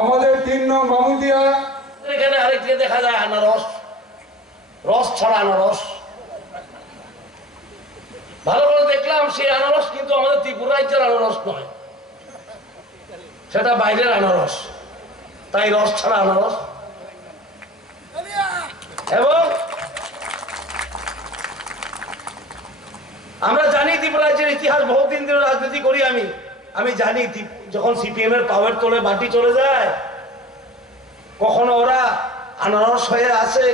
আমাদের 3 নং মামুদিয়া। এখানে আরেকটি দেখা যায় আনারস, রস ছাড়া আনারস। ভালো করে দেখলাম সেই আনারস কিন্তু আমাদের ত্রিপুরা রাজ্যের আনারস নয়, সেটা বাইরের আনারস, তাই রস ছাড়া আনারস। এবং আমরা জানি ত্রিপুরা রাজ্যের ইতিহাস, বহুদিন ধরে রাজনীতি করি আমি জানি যখন সিপিএম এর পাওয়ার তোলে বাটি চলে যায়, কখনো ওরা আনারস হয়ে আসে,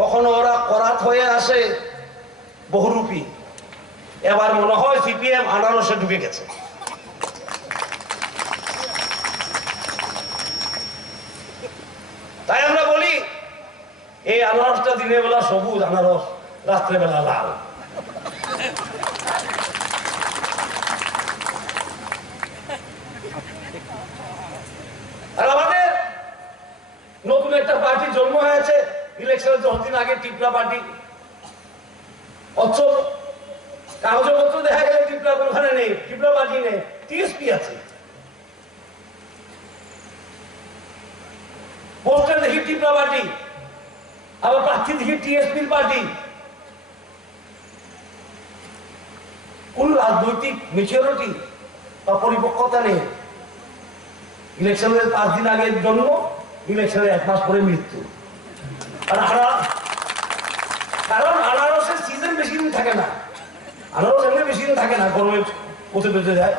কখনো ওরা করাত হয়ে আসে, বহুরূপী। এবার মনে হয় সিপিএম আনারসে ঢুকে গেছে। তাই আমরা বলি এই আনারসটা দিনের বেলা সবুজ আনারস, রাত্রেবেলা লাল। আর আমাদের নতুন একটা পার্টি জন্ম হয়েছে ইলেকশনের 10 দিন আগে, টিপলা পার্টি। অথচ কাগজপত্র দেখা গেলে টিপলা ওখানে নেই, টিপলা পার্টি নেই, টিএসপি আছে। পোস্টার দেখি টিপলা পার্টি, আবার প্রার্থী দেখি টিএসপির পার্টি। কোন রাজনৈতিক ম্যাচুরিটি বা পরিপক্কতা নেই। ইলেকশনের 5 দিন আগে জন্ম, ইলেকশনের 1 মাস পরে মৃত্যু। কারণ আনারসের সিজন বেশি দিন থাকে না, আনারস এমনি বেশি দিন থাকে না, গরমে পচে পচে যায়।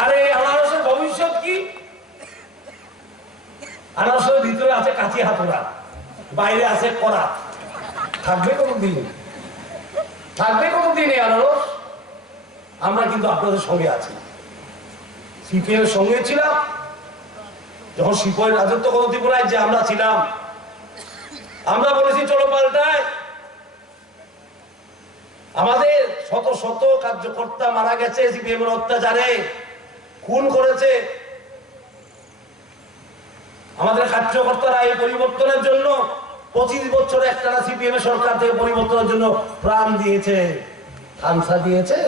আর এই আনারসের ভবিষ্যৎ কি? আনারসের ভিতরে আছে কাঁচি হাতুড়া, বাইরে আছে করাত। থাকবে কতদিন? থাকবে কতদিন এই আনারস? আমরা কিন্তু আপনাদের সঙ্গে আছি, সিপিএম এর সঙ্গে ছিলাম যখন সিপিএম রাজত্ব করত ত্রিপুরায়, যে আমরা ছিলাম। আমরা বলেছি চলো পাল্টায়। আমাদের শত শত কার্যকর্তা মারা গেছে সিপিএম এর অত্যাচারে, খুন করেছে। আমাদের কার্যকর্তারা এই পরিবর্তনের জন্য 25 বছর একটানা সিপিএম এর সরকার থেকে পরিবর্তনের জন্য প্রাণ দিয়েছে, থামসা দিয়েছে,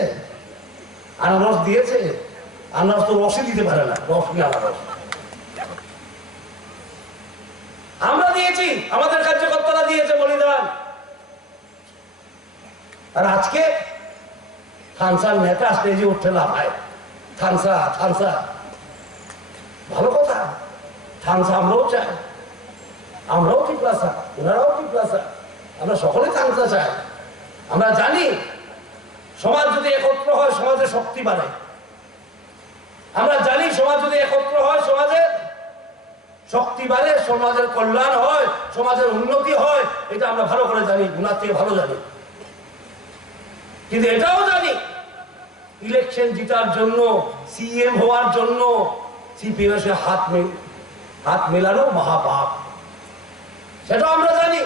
আনারস দিয়েছে। আনারস তো রসই দিতে পারে না, রস কি আনারস? আমরা দিয়েছি, আমাদের কার্যকর্তারা দিয়েছে বলিদান। আর আজকে থানসার নেতা স্টেজে উঠতে লাফায়, থানসা থানসা। ভালো কথা, থানসা আমরাও চাই, আমরাও টিপ্লাসা, ওনারাও টিপ্লাসা, আমরা সকলে থানসা চাই। আমরা জানি সমাজ যদি একত্র হয় সমাজের শক্তি বাড়ে। আমরা জানি সমাজ যদি একত্র হয় সমাজের শক্তি বাড়ে, সমাজের কল্যাণ হয়, সমাজের উন্নতি হয়। এটা আমরা ভালো করে জানি, গুণার থেকে ভালো জানি। কিন্তু এটাও জানি ইলেকশন জিতার জন্য, সিএম হওয়ার জন্য সিপিএম এর হাত মেলানো মহাপাপ। সেটাও আমরা জানি।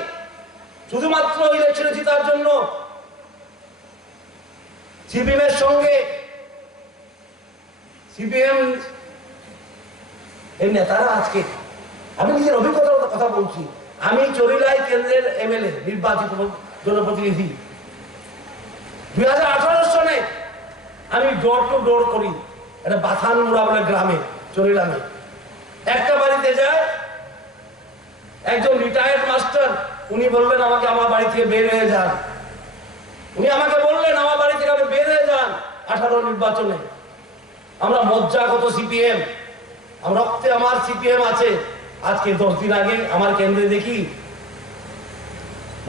শুধুমাত্র ইলেকশনে জিতার জন্য সিপিএম এর সঙ্গে সিপিএম এই নেতারা আজকে, আমি নিজের অভিজ্ঞতার কথা বলছি। আমি চরিলাই কেন্দ্রের এমএলএ, নির্বাচিত জনপ্রতিনিধি। 2018 সনে আমি ডোর টু ডোর করি, এটা বাথানমুড়া বলে গ্রামে, চরিলামে। একটা বাড়িতে যায়, একজন রিটায়ার্ড মাস্টার, উনি বললেন আমাকে আমার বাড়ি থেকে বের হয়ে যান। উনি আমাকে বললেন আমার বাড়ি থেকে আপনি বের হয়ে যান 18 নির্বাচনে। আমরা মজ্জাগত সিপিএম, আমার রক্তে আমার সিপিএম আছে। আজকে 10 দিন আগে আমার কেন্দ্রে দেখি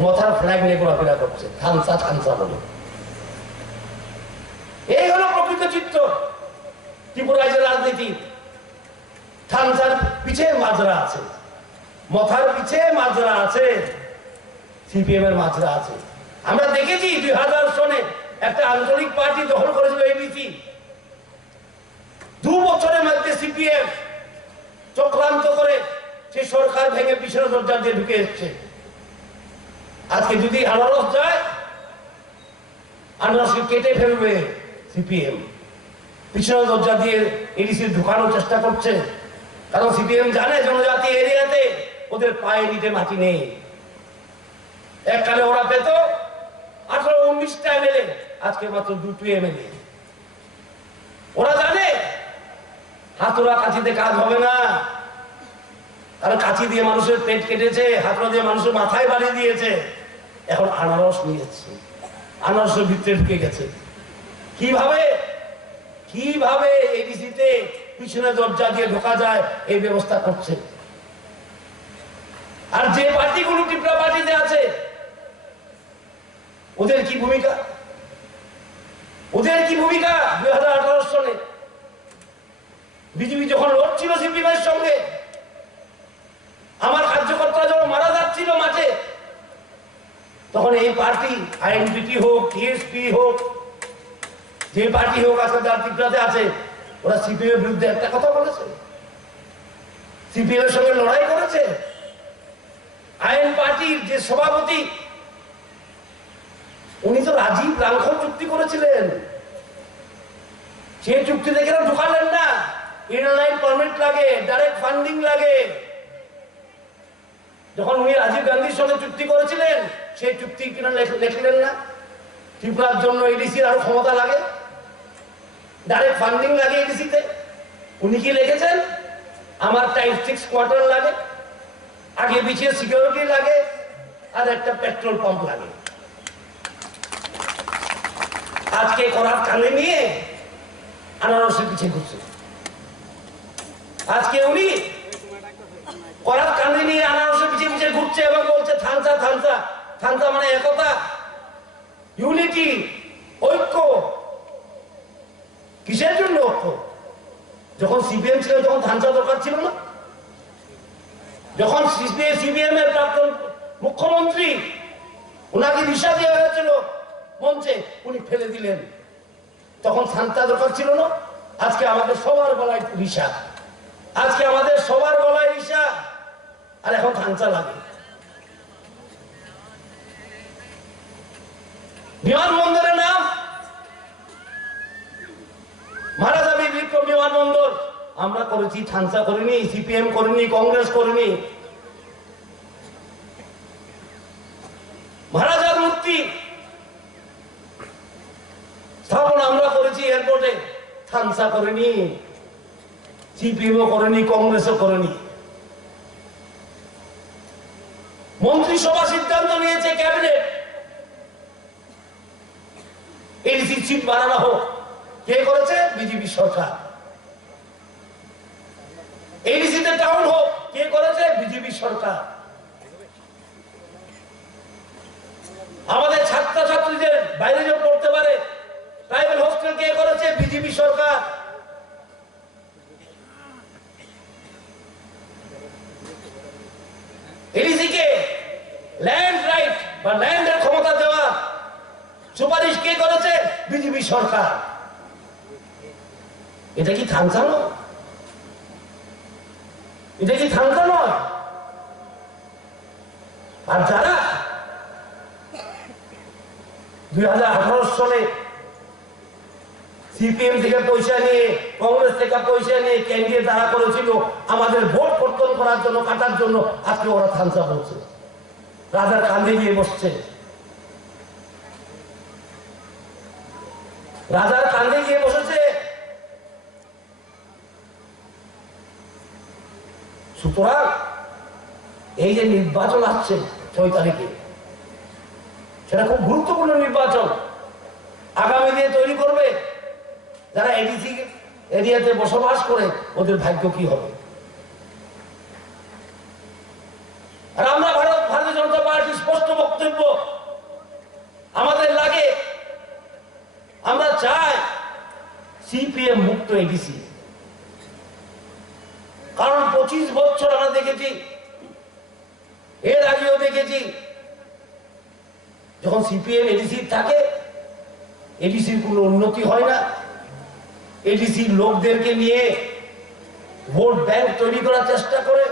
মাথার ফ্ল্যাগ নিয়ে ঘোরাফেরা করছে, থানসা থানসা বলে। এই হলো প্রকৃত চিত্র ত্রিপুরা রাজ্যের রাজনীতি। থানসার পিছে মাজরা আছে, মাথার পিছে মাজরা আছে, সিপিএম এর মাজরা আছে। আমরা দেখেছি 2000 সনে একটা আঞ্চলিক পার্টি দখল করেছিল এবিসি। 2 বছরের মধ্যে সিপিএম চক্রান্ত করে সেই সরকার ভেঙে পিছনে দরজা দিয়ে ঢুকে এসছে। আজকে যদি আনারস যায়, আনারসকে কেটে ফেলবে সিপিএম, পিছনে দরজা দিয়ে এডিসি ঢুকানোর চেষ্টা করছে। কারণ সিপিএম জানে জনজাতি এরিয়াতে ওদের পায়ে নিতে মাটি নেই। এককালে ওরা পেত 18-19টা এমএলএ, আজকে মাত্র 2টি এমএলএ। ওরা হাতুড়া কাঁচিতে কাজ হবে না, কারণ কাঁচি দিয়ে মানুষের পেট কেটেছে, হাতুড়া দিয়ে মানুষের মাথায় বাড়ি দিয়েছে। এখন আনারস নিয়েছে, আনারসের ভিতরে ঢুকে গেছে। কিভাবে কিভাবে এডিসিতে পিছনে দরজা দিয়ে ঢোকা যায় এই ব্যবস্থা করছে। আর যে পার্টিগুলো টিপরা পার্টিতে আছে ওদের কি ভূমিকা? ওদের কি ভূমিকা? 2018 সালে বিজেপি যখন লড়ছিল সিপিএমের সঙ্গে, আমার কার্যকর্তা যখন মারা যাচ্ছিল মাঠে, তখন এই পার্টি আইএনপিটি হোক, টিএসপি হোক, যে পার্টি হোক আজকে যার ত্রিপুরাতে আছে, ওরা সিপিএম এর বিরুদ্ধে একটা কথা বলেছে, সিপিএম এর সঙ্গে লড়াই করেছে। আইএন পার্টির যে সভাপতি উনি তো রাজীব রাঙ্খল চুক্তি করেছিলেন, সেই চুক্তিতে কেন ঢুকালেন না? ইনলাইন পারমিট লাগে, ডাইরেক্ট ফান্ডিং লাগে। যখন উনি রাজীব গান্ধীর সঙ্গে চুক্তি করেছিলেন, সেই চুক্তি কিনা লেখলেন না? ত্রিপুরার জন্য এডিসির আরো ক্ষমতা লাগে, ডাইরেক্ট ফান্ডিং লাগে এডিসিতে। উনি কি লিখেছেন? আমার টাইপ 6 কোয়ার্টার লাগে, আগে পিছিয়ে সিকিউরিটি লাগে, আর একটা পেট্রোল পাম্প লাগে। আজকে করার কানে নিয়ে আনারসের পিছিয়ে ঘুরছে। আজকে উনি করার কানে নিয়ে আনারসের পিছিয়ে পিছিয়ে ঘুরছে এবং বলছে থানসা থানসা। থানসা মানে একতা, ইউনিটি, ঐক্য। কিসের জন্য ঐক্য? যখন সিপিএম ছিল তখন থানসা দরকার ছিল না? যখন সিপিএম এর প্রাক্তন মুখ্যমন্ত্রী, উনাকে দিশা দেওয়া হয়েছিল মঞ্চে, উনি ফেলে দিলেন, তখন থানসা দরকার ছিল না? আজকে আমাদের সবার গলায় রিসা, আজকে আমাদের সবার গলায় রিসা, আর এখন থানসা লাগে। বিমানবন্দরের নাম মহারাজা বিক্রম বিমানবন্দর আমরা করেছি, থানসা করিনি, সিপিএম করিনি, কংগ্রেস করিনি। মহারাজার মূর্তি স্থাপন আমরা করেছি এয়ারপোর্টে, থানসা করিনি, সিপিএমও করেনি, কংগ্রেসও করেনি। মন্ত্রিসভা সিদ্ধান্ত নিয়েছে, ক্যাবিনেট এডিসি সিট বানানো হোক। কে করেছে? বিজেপি সরকার। এডিসিতে টাউন হোক, কে করেছে? বিজেপি সরকার। আমাদের ছাত্রছাত্রীদের বাইরে যেন পড়তে পারে প্রাইভেট হোস্টেল কে করেছে? বিজেপি সরকার। এডিসিকে ল্যান্ড রাইট বা ল্যান্ডের ক্ষমতা দেওয়া সুপারিশ কে করেছে? বিজেপি সরকার। এটা কি থানসা নয়? এটা কি থানসা নয়? আর যারা 2018 সালে সিপিএম থেকে পয়সা নিয়ে, কংগ্রেস থেকে পয়সা নিয়ে কেন্দ্রে তারা করেছিল আমাদের ভোট কর্তন করার জন্য, কাটার জন্য, আজকে ওরা থানসা বলছে, রাজার কাঁধে গিয়ে বসছে, রাজার কাঁধে গিয়ে বসেছে। সুতরাং এই যে নির্বাচন আসছে 6 তারিখে, সেটা খুব গুরুত্বপূর্ণ নির্বাচন। আগামী দিনে তৈরি করবে যারা এডিসি এরিয়াতে বসবাস করে, ওদের ভাগ্য কি হবে। আর আমরা ভারতীয় জনতা পার্টির স্পষ্ট বক্তব্য, আমাদের লাগে, আমরা চাই সিপিএম মুক্ত এডিসি। কারণ 25 বছর আমরা দেখেছি, এর আগেও দেখেছি, যখন সিপিএম এডিসি থাকে এডিসির কোনো উন্নতি হয় না। এডিসির লোকদেরকে নিয়ে ভোট ব্যাংক তৈরি করার চেষ্টা করে,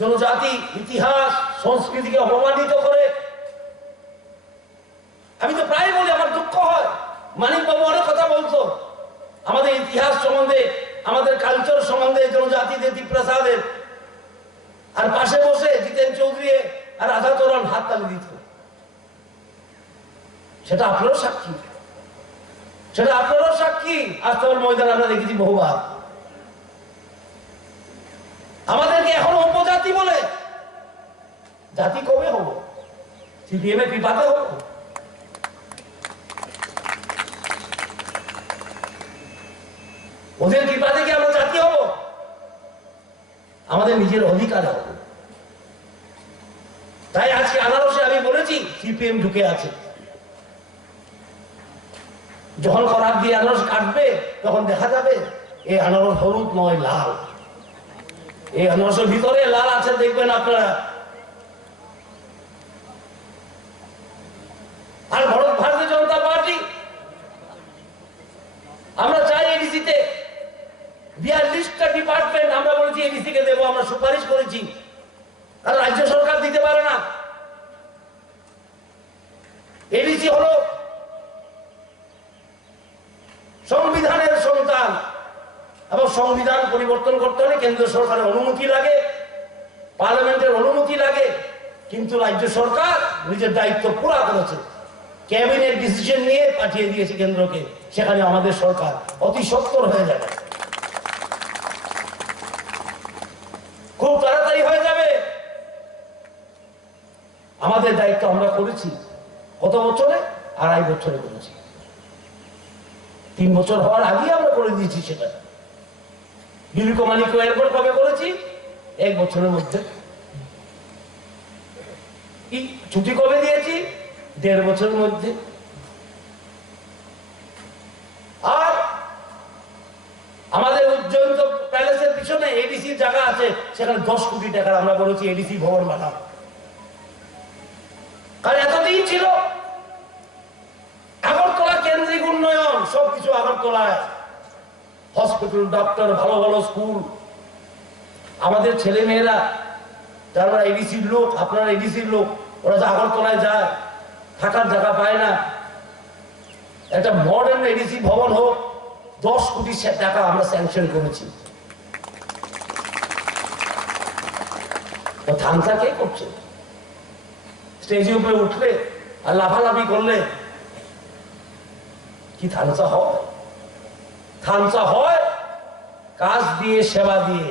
জনজাতি, ইতিহাস, সংস্কৃতিকে অপমানিত করে। আমি তো প্রায় বলি, আমার দুঃখ হয়, মানিক বাবু অনেক কথা বলতো আমাদের ইতিহাস সম্বন্ধে, আমাদের কালচার সম্বন্ধে, জনজাতিদের, ত্রিপ্রাসাদের, আর পাশে বসে জিতেন চৌধুরী আর রাধা তোরণ হাত তালি দিত। সেটা আপনারও সাক্ষী, সেটা আপনারও সাক্ষী। আজকের ময়দান আমরা দেখেছি বহুবার। আমাদেরকে এখনো উপজাতি বলে। জাতি কবে হব? সিপিএম এর কৃপাতে হব? ওদের কৃপাতে কি আমরা জাতি হব? আমাদের নিজের অধিকার হব। তাই আজকে আনারসে আমি বলেছি সিপিএম ঢুকে আছে। যখন করার দিয়ে আনারস কাটবে তখন দেখা যাবে এই আনারস হলুদ নয়, লাল। এই আনারসের ভিতরে লাল আছে, দেখবেন আপনারা। আর ভারতীয় জনতা পার্টি আমরা চাই এডিসিতে 42টা ডিপার্টমেন্ট আমরা বলেছি এডিসি কে দেবো, আমরা সুপারিশ করেছি। আর রাজ্য সরকার দিতে পারে না। এডিসি হলো সংবিধানের সন্তান এবং সংবিধান পরিবর্তন করতে হলে কেন্দ্র সরকারের অনুমতি লাগে, পার্লামেন্টের অনুমতি লাগে। কিন্তু রাজ্য সরকার নিজের দায়িত্ব পুরা করেছে, ক্যাবিনেট ডিসিশন নিয়ে পাঠিয়ে দিয়েছে কেন্দ্রকে। সেখানে আমাদের সরকার অতি সত্বর হয়ে যাবে, খুব তাড়াতাড়ি হয়ে যাবে। আমাদের দায়িত্ব আমরা করেছি কত বছরে? 2.5 বছরে করেছি। 3 বছর হওয়ার আগে আমরা করে দিয়েছি সেটা। নীলকমালিক এয়ারপোর্ট কবে করেছি? 1 বছরের মধ্যে। ছুটি কবে দিয়েছি? 1.5 বছরের মধ্যে। আর আমাদের উজ্জয়ন্ত প্যালেসের পিছনে এডিসি জায়গা আছে, সেখানে 10 কোটি টাকার আমরা বলেছি এডিসি ভবন বানাবো। কারণ এতদিন ছিল আগরতলা কেন্দ্রিক উন্নয়ন, সবকিছু আগরতলায়, হসপিটাল, ডক্টর, ভালো ভালো স্কুল। আমাদের ছেলে মেয়েরা যারা এডিসির লোক, আপনারা এডিসির লোক, ওরা যে আগরতলায় যায়, থাকার জায়গা পায় না। একটা মডার্ন এডিসি ভবন হোক, 10 কোটি টাকা আমরা স্যাংশন করেছি। থামসা কে করছে? স্টেজে উপরে উঠলে আর লাফালাফি করলে কি থামসা হয়? থামসা হয় কাজ দিয়ে, সেবা দিয়ে।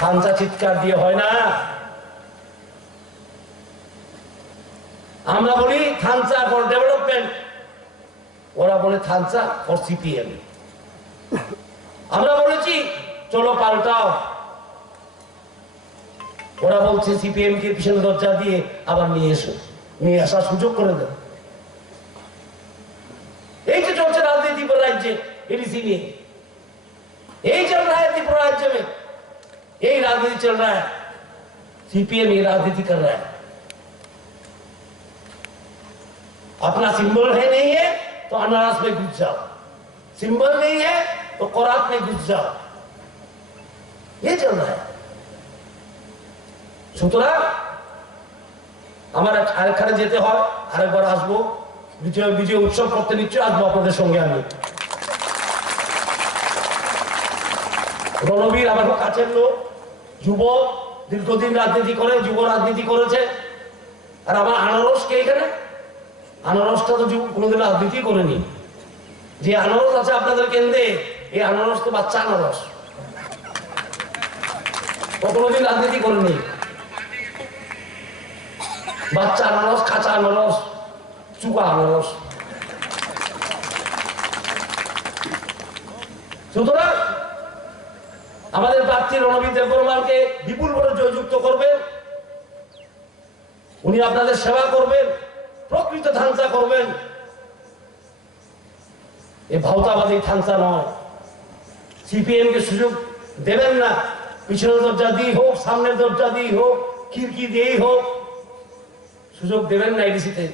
থামসা চিৎকার দিয়ে হয় না। আমরা বলি থামসা ফর ডেভেলপমেন্ট, ওরা বলে থামসা ফর সিপিএম। আমরা বলেছি চলো পাল্টাও, ওরা বলছে সিপিএম কে পিছনে দরজা দিয়ে আবার নিয়ে এসো, নিয়ে আসার সুযোগ করে দেন। এই যে চলছে রাজনীতি পুরো রাজ্যে एडीसी में यही चल रहा है त्रिपुरा राज्य में, यही राजनीति चल रहा है। सीपीएम ये राजनीति कर रहा है। अपना सिंबल है नहीं है तो अनारस में घुस जाओ, सिंबल नहीं है तो कोरात में घुस जाओ, ये चल रहा है। সুতরাং আমার আরেকখানে যেতে হয়, আরেকবার আসবো, বিজয় উৎসব করতে নিশ্চয়ই আসবো আপনাদের সঙ্গে। আমি রণবীর আমার খুব কাছের লোক, যুবক, দীর্ঘদিন রাজনীতি করে, যুব রাজনীতি করেছে। আর আমার আনারসকে এখানে, আনারসটা তো কোনোদিন রাজনীতি করেনি। যে আনারস আছে আপনাদের কেন্দ্রে, এই আনারস তো বাচ্চা আনারস, কোনোদিন রাজনীতি করেনি। বাচ্চা আনারস, কাঁচা আনারস, চুকা আনারস। সুতরাং আমাদের প্রার্থী রণবীর দেববর্মাকে বিপুল ভোটে জয়যুক্ত করবেন। উনি আপনাদের সেবা করবেন, প্রকৃত ধানসা করবেন, এই ভাওতাবাদী ধানসা নয়। সিপিএম কে সুযোগ দেবেন না, পিছনের দরজা দিয়ে হোক, সামনের দরজা দিয়ে হোক, খিড়কি দিয়েই হোক, সুযোগ দেবেন না এডিসিতে।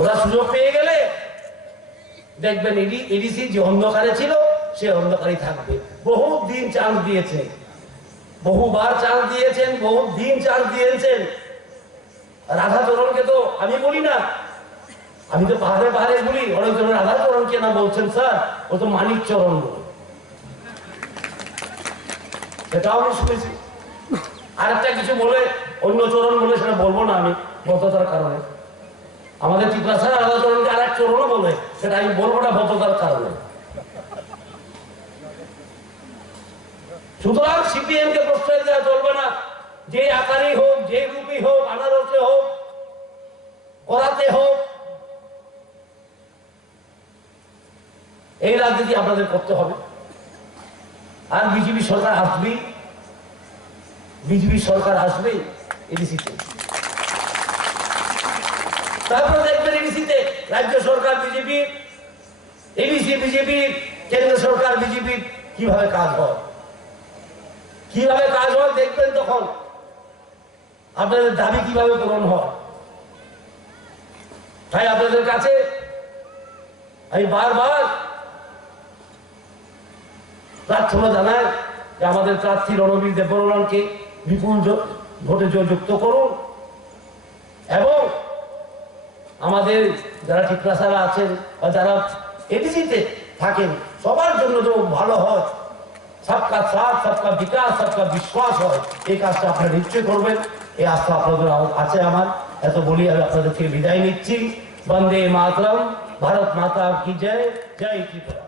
ওরা সুযোগ পেয়ে গেলে দেখবেন এডিসি যে অন্ধকারে ছিল সে অন্ধকারই থাকবে। বহুত দিন চান্স দিয়েছেন, বহুবার চান্স দিয়েছেন, বহুত দিন চান্স দিয়েছেন। রাধাচরণকে তো আমি বলি না, আমি তো পাহাড়ে পাহাড়ে বলি, অনেকজন রাধাচরণকে না বলছেন স্যার, ও তো মানিক চরণ বলে, সেটাও আমি শুনেছি। আরেকটা কিছু বলে অন্য চরণ বলে, সেটা বলবো না আমি বদ্ধতার কারণে। আমাদের ত্রিপুরা ছাড়া রাধাচরণকে আরেক চরণও বলে, সেটা আমি বলবো না বদ্ধতার কারণে। সুতরাং সিপিএম কে প্রশ্রয় দেওয়া চলবে না। যে আকারেই হোক, যে রূপেই হোক, আনারসে হোক, করাতে হোক, এই রাজনীতি আপনাদের করতে হবে। আর বিজেপি সরকার আসবেই, বিজেপি সরকার আসবেই এডিসিতে। তারপরে দেখবেন এডিসিতে রাজ্য সরকার বিজেপির, এডিসি বিজেপির, কেন্দ্র সরকার বিজেপির কিভাবে কাজ হয়, কিভাবে কাজ হয় দেখবেন। তখন আপনাদের দাবি কিভাবে পূরণ হয়। তাই আপনাদের কাছে আমি বারবার প্রার্থনা জানাই যে আমাদের প্রার্থী রণবীর দেববর্মনকে বিপুল ভোটে জয়যুক্ত করুন এবং আমাদের যারা টিকরাসারা আছেন বা যারা এডিসিতে থাকেন সবার জন্য তো ভালো হয়, সবকা সাথ, সবকা বিকাশ, সবকা বিশ্বাস হয়, এই কাজটা আপনারা নিশ্চয় করবেন। এই আস্থা আপনাদের আছে আমার। এত বলি আমি আপনাদের থেকে বিদায় নিচ্ছি। বন্দে মাতরম, ভারত মাতা কি জয়, জয় ত্রিপুরা।